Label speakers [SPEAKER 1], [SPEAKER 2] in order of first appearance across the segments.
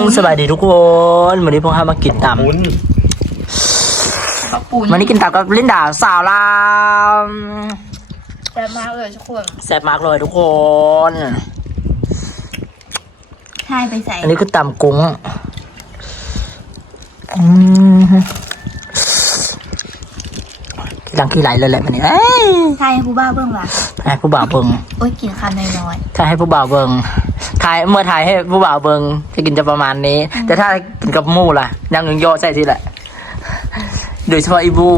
[SPEAKER 1] สบายดีทุกคนวันนี้พวกข้ามากินตำวันนี้กินตำกับลินดาสาวลาว
[SPEAKER 2] แซ่บมากเลยทุกคน
[SPEAKER 1] แซ่บมากเลยทุกคน
[SPEAKER 2] ให้ไปใส่
[SPEAKER 1] อันนี้คือตำกุ้งหลังขี้ไหลเลยแหละมันนี่
[SPEAKER 2] ให้ผู้บ้าเบื้องหลัง
[SPEAKER 1] ให้ผู้บ่าวเบิง
[SPEAKER 2] โอ้ยกินคำน้อย
[SPEAKER 1] ถ้าให้ผู้บ่าวเบิงเมื่อถ่ายให้ผู้บ่าวเบิงจะกินจะประมาณนี้ แต่ถ้ากินกับหมูล่ะยังโยใส่ทีแหละโดยเฉพาะอีบู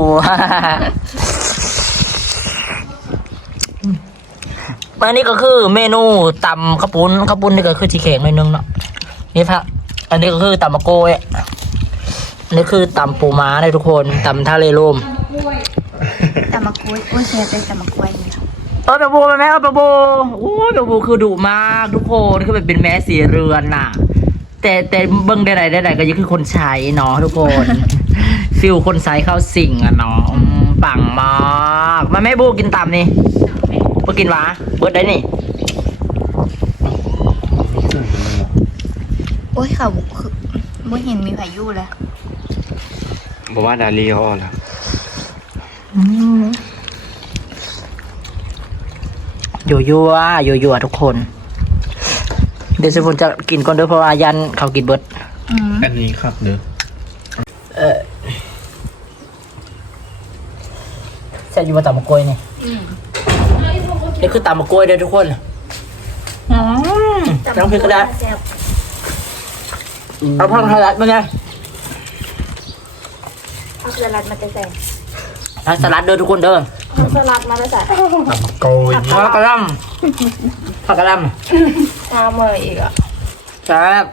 [SPEAKER 1] อันนี้ก็คือเมนูตำข้าวปุ้นนี่ก็คือจีเข่งหน่อยนึงเนาะนี่พระอันนี้ก็คือตำมะโกยอันนี้คือตำปูม้าเลยทุกคนตำทะเลร่ม
[SPEAKER 2] ๆตำมะกรูดโอ้ยเชฟเป็นตำมะกรูดนี่
[SPEAKER 1] เปะโบมาแม่เปะโบโอ้เปะโบคือดุมากทุกคนคือแบบเป็นแม่สีเรือนน่ะ แต่เบิ้งได้ไหนก็ยังคือคนใช้เนาะทุกคน ฟิลคนใช้เข้าสิ่งอ่ะเนาะปังมากมาแม่โบกินตำนี่โบกินหวะเบิดได้นี่
[SPEAKER 2] โอ้ยเขาคือไม่เห็นมีพายุเลย
[SPEAKER 3] บอกว่าดาลีเขาอ่อนแล้ว
[SPEAKER 1] ยั่วทุกคน เดี๋ยวสิฝนจะกินก่อนเด้อเพราะว่ายันเขากินเบิด
[SPEAKER 3] อันนี้ครับเด้อ
[SPEAKER 1] แซ่บอยู่มาตำมะกล้วยนี่นี่คือตำมะกล้วยเด้อทุกคนน้องเพชรก็ได้เอาพังทารัดมาไง
[SPEAKER 2] เอาสลัดมาใส่
[SPEAKER 1] ผักสลัดเด้อทุกคนเด้อ
[SPEAKER 2] เอาสลัดมาใส่
[SPEAKER 3] โกย
[SPEAKER 1] ผักกระลำ
[SPEAKER 2] ตามเมยอีกอ่ะ
[SPEAKER 1] แซ่บ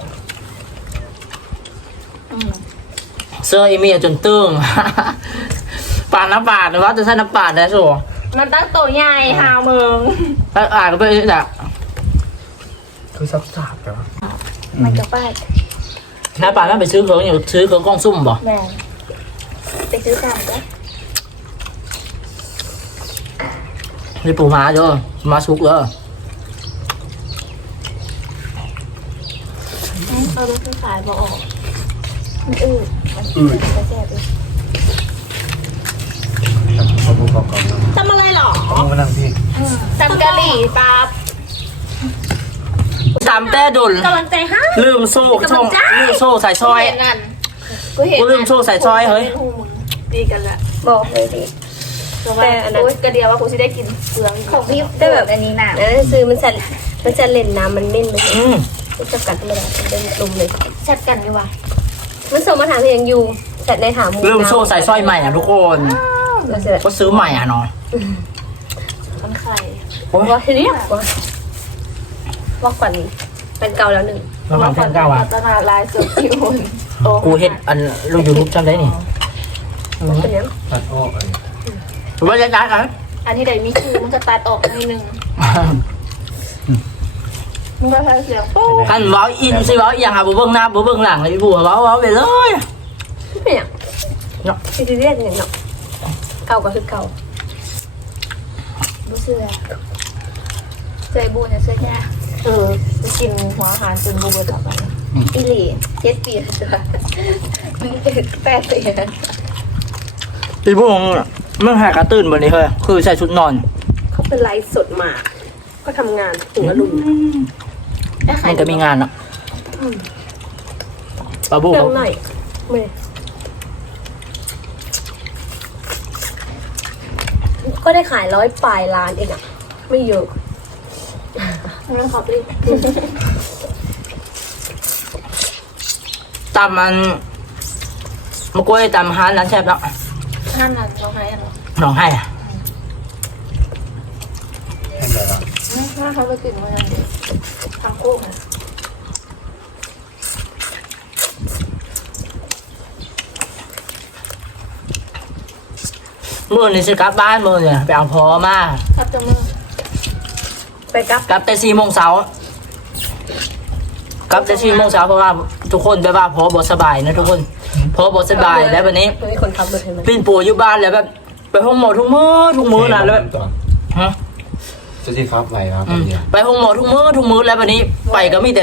[SPEAKER 1] เสื้ออีเมียจนตึง ปาดน้ำปาดว่าจะใช้น้ำปาดนะสู
[SPEAKER 2] มันตั้งตัวใหญ่หาวเมือง
[SPEAKER 1] อ่านไปนี่แหละ
[SPEAKER 3] คือซับซาบแล้ว
[SPEAKER 2] มันจะไป
[SPEAKER 1] น้ำปาดนั่นไปซื้อเครื่องอยู่ซื้อเครื่องกล้องซุ่มบ่
[SPEAKER 2] แม่ไปซื้อตามก็
[SPEAKER 1] นี่ปูม้าเด้อมาสุกเด้อ
[SPEAKER 2] เอารถไฟฟ้าบอกออกมันมันแซ่บเลย
[SPEAKER 3] ขอบคุณขอบคุณ
[SPEAKER 2] ทำอะไรหรอ
[SPEAKER 3] มานั่งพี่
[SPEAKER 2] ตำกะหรี่ปั๊บ
[SPEAKER 1] ตำแต่ดุล
[SPEAKER 2] กำลังใจให้
[SPEAKER 1] ลืมโซ่ใส่ซอย
[SPEAKER 2] เห็นนั่นกูเห็น
[SPEAKER 1] กูลืมโซ่ใส่ซอยเฮ้ย
[SPEAKER 2] ตีกันละบอกเลยดิแต่อันนั้นกระเดียวว่ากูจะได้กินเปลืองของพี่ได้แบบอันนี้น่ะ
[SPEAKER 4] ซื้อมันจะเล่นน้ำมันเม่นเลย
[SPEAKER 1] ม
[SPEAKER 4] มันจะกัดไม่ได้มันเป็นลมเลย
[SPEAKER 2] แซ่บกันดีว่ะ
[SPEAKER 4] มันส่งมาถามเพียงอยู่แต่ในถาม
[SPEAKER 1] ลืมโซ่ใส่ซอยใหม่อ่ะทุกคน
[SPEAKER 4] เราจะ
[SPEAKER 1] ก็ซื้อใหม่อ่ะเนาะ
[SPEAKER 2] มันไข่
[SPEAKER 4] ว่าเรียกว่าก่อนเป็นเก่าแล้วหนึ่ง
[SPEAKER 1] มาฟังแท่งเก้าอ่ะ
[SPEAKER 2] ตลาดลายสุดที่หุ่น
[SPEAKER 1] กูเห็ดอันลูกยูทูบจำได้นี่
[SPEAKER 4] เป็นยัง
[SPEAKER 3] ตัดออกเลย
[SPEAKER 1] ว่าจะได้กัน
[SPEAKER 2] อันนี้เดี๋ยวมีคือมันจะตัดออกนิดนึงมันก็ใช้เสียงปุ๊บ
[SPEAKER 1] กันเว้าอินสิเว้าอย่างอ่ะบ่เบิ่งหน้าบ่เบิ่งหลังเลยผู้เว้าไปเลย
[SPEAKER 4] เป็นยังคือเรียกอย่างเนาะเก่าก็คือเก่า
[SPEAKER 2] รู้สึกเสื้อบูเนี่ยเสื้อแค่จะกินหัวอาหารจนบูเบอร์ต่อไป
[SPEAKER 4] อีหลี่7 ปีแล้วจ้ะมันเป็น8 ปี
[SPEAKER 1] อีพวกมึงหากระตื่นบ่นี่เฮ้ยคือใส่ชุดนอน
[SPEAKER 4] เขาเป็นไลฟ์สดมาก็ทำงานถึงอารมณ์
[SPEAKER 1] มันก็มีงานอ่ะปลาบู
[SPEAKER 4] เรื่องหน่อยไม่ก็ได้ขาย100 ปลายล้านเองอ่ะไม่เยอะ
[SPEAKER 2] ไม่ขอบดิ
[SPEAKER 1] ตำมันมะกล้วยตำฮานนั้นแซ่บแล้ว
[SPEAKER 2] นั่นน่ะเราให้เหรอ
[SPEAKER 1] ร้องไห้อ่ะ
[SPEAKER 3] เห็นแล้ว
[SPEAKER 2] ไม่ว่าเขาไปกินมาอย่างนี้ทำคู่กัน
[SPEAKER 1] มื้อนี้สิกลับบ้านมื้อเนี่ยไปเอาพอมา
[SPEAKER 2] ครับจมือ
[SPEAKER 4] ไปกับ
[SPEAKER 1] กลับแต่4 โมงเช้ากลับแต่4 โมงเช้าเพราะว่าทุกคนแบบว่าพอบ่สบายนะทุกคนพอบ่สบายแล้ววันนี้
[SPEAKER 4] มีคนทำเลยเห็นไหม
[SPEAKER 1] ปิ้นปูอยู่บ้านแล้วแบบไปห้องหมอทุกมื้อน่ะแล้วฮะ
[SPEAKER 3] จะที่ฟับไหลครับ
[SPEAKER 1] ไปห้องหมอทุกมื้อแล้ววันนี้ไปก็มีแต่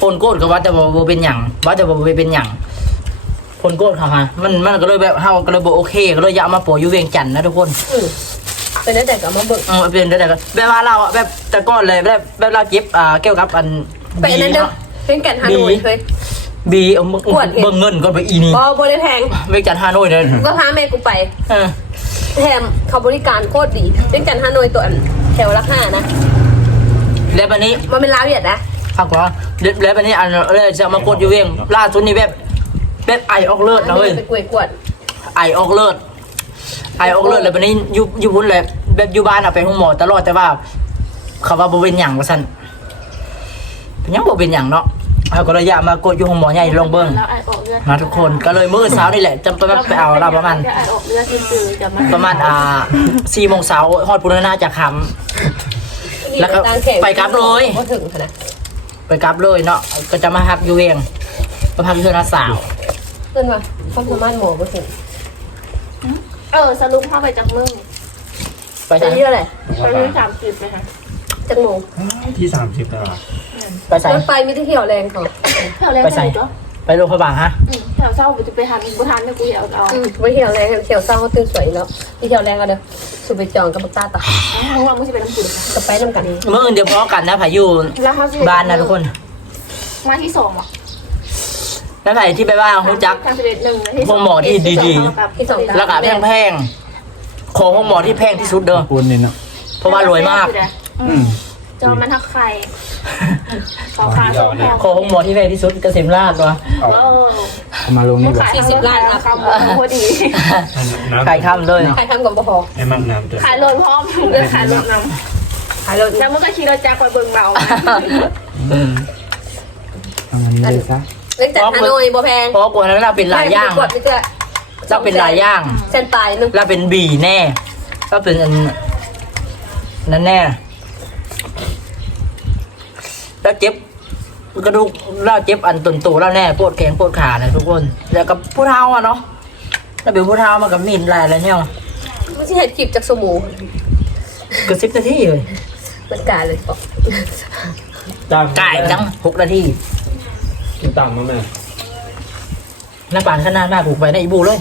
[SPEAKER 1] ผลโกดก็ว่าจะบ่เป็นหยังว่าจะบ่เป็นหยังผลโกดเขาฮะมันก็เลยแบบเฮาก็เลยบ่โอเคก็เลยอยากเอามาโปรอยู่เวียงจันทน์นะทุกคน
[SPEAKER 4] เป็นได้แต่ก็มาเบิก
[SPEAKER 1] เป็นได้ก็แบบว่าเราแบบแต่ก่อนเลยแบบเราเก็บเกี่ยวกับอัน
[SPEAKER 4] ไปอันนั้นเด้อเพ่งกันฮานอยเคย
[SPEAKER 1] บีเอาเบิ่งเงินก่อนไปอีนี่
[SPEAKER 4] บ่ได้แพง
[SPEAKER 1] เวียงจันทน์ฮานอยเด้อ
[SPEAKER 4] ก็พาแม่กูไปแถมเขาบริการโคตรดีเพ่งกันฮานอยตัวอันแถวละ5นะ
[SPEAKER 1] แล้วบัดนี้
[SPEAKER 4] มันเป็นลาวเหยียดนะ
[SPEAKER 1] พักว่าแล้วบัดนี้อันเลยจะมากดอยู่เวียงล่าสุดนี่แบบไอออกเลือดนะเว้ย
[SPEAKER 4] ไปกวด
[SPEAKER 1] ไอออกเลือดแล้วบัดนี้อยู่พุ่นเลยแบบอยู่บ้านไปห้องหมอตลอดแต่ว่าเขาว่าบ่เป็นหยังว่าซั่นยังบ่เป็นหยังเนาะเขาก็เลยอยากมากดอยู่ห้องหมอใหญ่ลองเบิ่ง
[SPEAKER 2] แล้วไอออกเลือด
[SPEAKER 1] นะทุกคนก็เลยมื้อเช้านี่แหละจะไปเอาเราประมาณ
[SPEAKER 2] ไอออกเลือดซื่อๆจะมา
[SPEAKER 1] 4 โมงเช้าฮอดปุณณาจากคำ แล้วก็ไปกลับเลย
[SPEAKER 4] ก็ถึงขนาด
[SPEAKER 1] ไปกลับเลยเนาะก็จะมาพักอยู่เวียงมาพักอยู่เทือนสาว
[SPEAKER 4] เพิ่นว่าความสามารถหมอก็ถึง
[SPEAKER 2] สรุปเข้าไปจากเมือง
[SPEAKER 1] ไป
[SPEAKER 4] จะ
[SPEAKER 1] ใส่
[SPEAKER 4] เรียกอะไร
[SPEAKER 2] ตอนนี้30เลยค่ะ
[SPEAKER 4] จังโมง
[SPEAKER 3] ที่30ตลอด
[SPEAKER 1] ไปใส่
[SPEAKER 4] รถไฟมีที่เที่ยวแรงเขา
[SPEAKER 2] แถวแรก
[SPEAKER 1] ไปใส่
[SPEAKER 2] ก็
[SPEAKER 1] ไปโรงพยาบาลฮะ
[SPEAKER 2] แถวเศร้ากูจะไปทานกูทานเนี่ยกูอยากเอา
[SPEAKER 4] ไปเที่ยวแรงเที่ยวเศร้าก็ตื่นสวยแล้วที่เที่ยวแรงก็เด้อสุไปจองกับบักตาตา
[SPEAKER 2] เพราะว่ามึงจะไปน้ำจืด
[SPEAKER 4] จะไปนำกัน
[SPEAKER 1] เมื่ออื่นเดี๋ยวพอกันนะผาอยู่
[SPEAKER 2] แล้วเขา
[SPEAKER 1] บ้านนะทุกคน
[SPEAKER 2] มาที่2อ่ะ
[SPEAKER 1] แล้วไผ่ที่ไปว่าฮู้จัก
[SPEAKER 2] 31
[SPEAKER 1] พวกหมอที่ดี
[SPEAKER 4] ที่สอง
[SPEAKER 1] ราคาแพงๆของห้องหมอที่แพงที่สุดเด้อ
[SPEAKER 3] ปูนนี่เนาะ
[SPEAKER 1] เพราะว่ารวยมาก
[SPEAKER 2] จอมันทักใครสองขาสองแถว
[SPEAKER 1] ของห้องหมอที่แพงที่สุดเกษมราชวะ
[SPEAKER 3] เอามาลงนี่บอก
[SPEAKER 2] 40 ล้านนะคำพอดี
[SPEAKER 1] ไก่ค่ำเลย
[SPEAKER 4] ใครทำกับบ่พอ
[SPEAKER 3] ไอ้มักน้ำตัว
[SPEAKER 2] ขายรถพร้อมเลยขายรถนำ
[SPEAKER 4] ขายรถ
[SPEAKER 2] แล้วมันก็ขี่รถจักรไปเบิ่งเบา
[SPEAKER 3] ทำอันนี้เลยซะ
[SPEAKER 4] เล็กจากฮานอยบ่แพง
[SPEAKER 1] เพราะกว่านั้นเราเป็นหลายอย่าง
[SPEAKER 4] กดไม่เจอ
[SPEAKER 1] เราเป็นหลายอย่าง
[SPEAKER 4] เส้นปลายนึง
[SPEAKER 1] เราเป็นบีแน่เราเป็นอันนั่นแน่แล้วเจ็บกระดูกเราเจ็บอันตุ่นตูเราแน่ปวดแขนปวดขานะทุกคนแล้วกับผู้เฒ่าอะเนาะแล้วเป็นผู้เฒ่ามากับมีนลายอะไรเนี่ย
[SPEAKER 4] ไม่ใช่เห็ดคลิปจากสมู
[SPEAKER 1] ก็10 นาทีเลย
[SPEAKER 4] มันกาเลยบอก
[SPEAKER 1] กายจัง6 นาที
[SPEAKER 3] กินตามมาแม่
[SPEAKER 1] น้ำปานขนาดมากผูกไปในอีบูเลย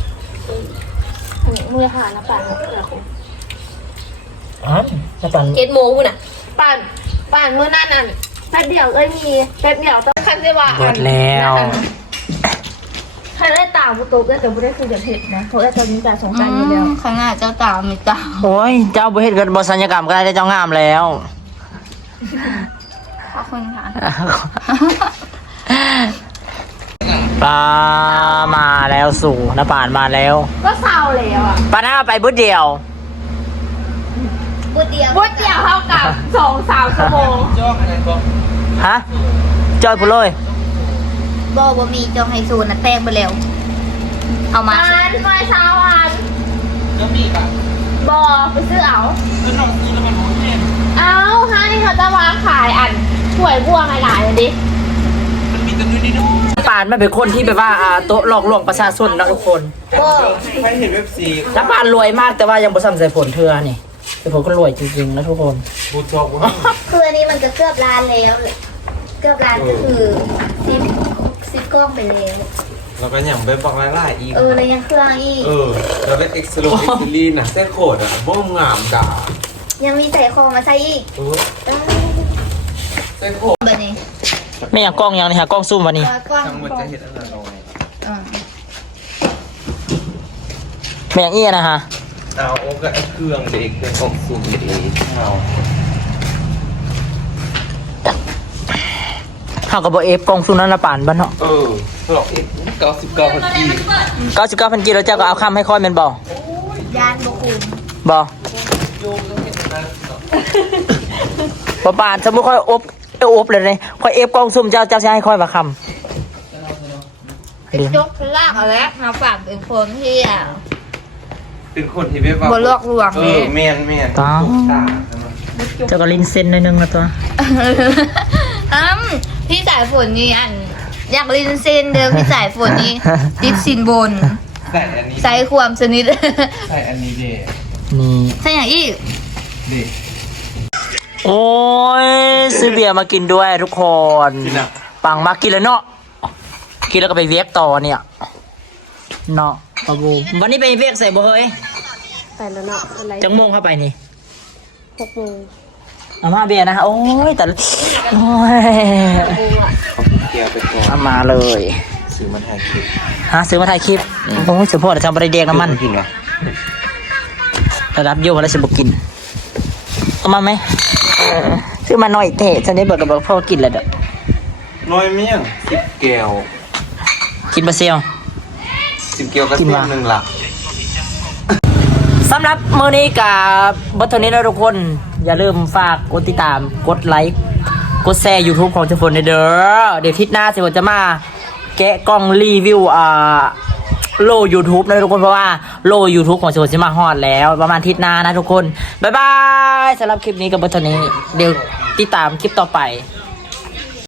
[SPEAKER 2] มือหานะป่านเผื่อคุณ
[SPEAKER 1] อ๋อน้ำปาน
[SPEAKER 4] 7 โมงพุ่นน่ะ
[SPEAKER 2] ป่านมือนั่นน่ะแป๊บเดียวมีแป๊บเดียวต้องคันได้ว่า
[SPEAKER 1] หมดแล้ว
[SPEAKER 2] ใครได้ตามประตูก็จะไม่ได้คุยกับเพชรนะเพราะว่าตอนนี้แต่สงการอยู่แล้ว
[SPEAKER 5] ข้างหน้าเจ้าตาไม่ตา
[SPEAKER 1] โอ้ยเจ้าประเทศกันบสัญญกรรมก็ได้เจ้างามแล้ว
[SPEAKER 5] ขอบคุณค่ะ
[SPEAKER 1] ปลามาแล้วสู่น้ำปานมาแล้ว
[SPEAKER 2] ก็เศร้าแล้วอ่ะ
[SPEAKER 1] ปลาหน้าไปบุดเดียว
[SPEAKER 5] บุดเดียว
[SPEAKER 2] บุดเดียวเท่ากับ2-3 ชั่วโมง
[SPEAKER 1] ฮะจอยพูดเลย
[SPEAKER 5] บ่มีจองไฮซูนะแตกไปแล้ว เอามา
[SPEAKER 2] วันไม่เช้าวันบอไปซื้อเอาห้างที่เขาจะวางขายอันถ้วยบัวหลายๆดิ
[SPEAKER 1] น้ำปานไม่เป็นคนที่แบบว่าโต๊ะหลอกลวงประชาชนนะทุกคน
[SPEAKER 5] บ่
[SPEAKER 3] ใครเห็นเว็บซี
[SPEAKER 1] น้ำปานรวยมากแต่ว่ายังบ่ซ้ำใส่ผลเธอนี่แต่ผมก็รวยจริงๆนะทุกคน
[SPEAKER 3] บูทอกว่า
[SPEAKER 5] คืออันนี้มันก็เกือบล้านแล้วเกือบล้านก็คือ10กล้องไปแล้ว
[SPEAKER 6] แล้วก็อย่างไปบอกไล่อีก
[SPEAKER 5] แล้วยังเครื่องอีก
[SPEAKER 6] แล้วเป็นเอ็กซ์โลเอ็กซ์ลีนอ่ะเส้นโคดอ่ะบ้องงามด่า
[SPEAKER 5] ยังมีใส่ของมาใส่อีก
[SPEAKER 6] เส้นโคด
[SPEAKER 5] แบบนี้
[SPEAKER 1] ไม่อยากกล้องยังนี่ฮะกล้องซูมวันนี้
[SPEAKER 5] กล้อง
[SPEAKER 6] ทั้งหมดจะเห็นอะไรลอย
[SPEAKER 1] ไม่อยากเอี้ยนะฮะ
[SPEAKER 6] เอาโอ้ก็ไอ้เครื่องเด็กเครื่องของสูงเด็กเอา
[SPEAKER 1] เขาก็บอกเอฟกล้องซูมนั้นน้ำปานบ้านเนาะ
[SPEAKER 6] หลอกเอ็ก99 คนอีก
[SPEAKER 1] 99,000 กิโลเจ้าก็เอาคำให้ค่อยแมันบอก
[SPEAKER 5] ยานบ่คุม
[SPEAKER 1] บอกปะปานสมมติค่อยอบเลยเลยค่อยเอฟกล้องซูมเจ้าจะให้ค่อยมาคำ
[SPEAKER 5] ยกลากเอาแล้วมาฝากเป็นคนที่
[SPEAKER 6] เป็นคนที่ไม่ว่า
[SPEAKER 5] บ่ลอกลวงนี่
[SPEAKER 6] เมียน
[SPEAKER 1] ตาเจ้าก็ลิ้นเส้นหน่อยนึงนะตัว
[SPEAKER 5] พี่สายฝนนี่อัน อยากลินเซนเดิมพี่สายฝนนี่ติดสินบน
[SPEAKER 6] ใส่อันนี้
[SPEAKER 5] ใส่ความสนิท
[SPEAKER 6] ใส่อันนี้เด็
[SPEAKER 1] นี่
[SPEAKER 5] ใส่อย่างอีก
[SPEAKER 6] เด็ก
[SPEAKER 1] โอ้ยซื้อเบียร์มากินด้วยทุกคน
[SPEAKER 6] กินอ่ะ
[SPEAKER 1] ปังมากกินแล้วเนาะกินแล้วก็ไปเวียกต่อเนี่ยเนาะปะบูวันนี้ไปเวียกใส่บ่เฮ้ย
[SPEAKER 4] ไปแล้วเนาะอะไร
[SPEAKER 1] จังโมงเข้าไปนี่
[SPEAKER 4] 6 โมง
[SPEAKER 1] เอามาเบียร์นะโอ้ยแต่โอ้ย
[SPEAKER 3] เกียร์ไปก่อน
[SPEAKER 1] เอามาเลย
[SPEAKER 3] ซื้อมาถ่ายคลิป
[SPEAKER 1] ฮะซื้อมาถ่ายคลิปโอ้ยเฉพาะแต่ทำบริเดียกน้ำมัน
[SPEAKER 3] กินวะ
[SPEAKER 1] ระดับโยกแล้วสิบกินเอามาไหมซื้อมาหน่อยเตะฉันได้เบิกกับพ่อกินแล้วเด้อ
[SPEAKER 3] น้อยเมี่ยง10 แก้ว
[SPEAKER 1] กินบะเซียว
[SPEAKER 3] 10 แก้วก็
[SPEAKER 1] กิน
[SPEAKER 3] เส้
[SPEAKER 1] วะ
[SPEAKER 3] นหนึ่งหลัก
[SPEAKER 1] สำหรับมื้อนี้กับบัตเทอร์นี้นะทุกคน อย่าลืมฝากกดติดตามกดไลค์กดแชร์ YouTube ของเจ้าฝนเด้อเดี๋ยวทิศหน้าเจ้าฝนจะมาแกะกล้องรีวิวโล YouTube นะทุกคนเพราะว่าโล YouTube ของเจ้าฝนจะมาฮอดแล้วประมาณทิศหน้านะทุกคนบ๊ายบายสำหรับคลิปนี้กับบัตเทอร์นี้เดี๋ยวติดตามคลิปต่อไป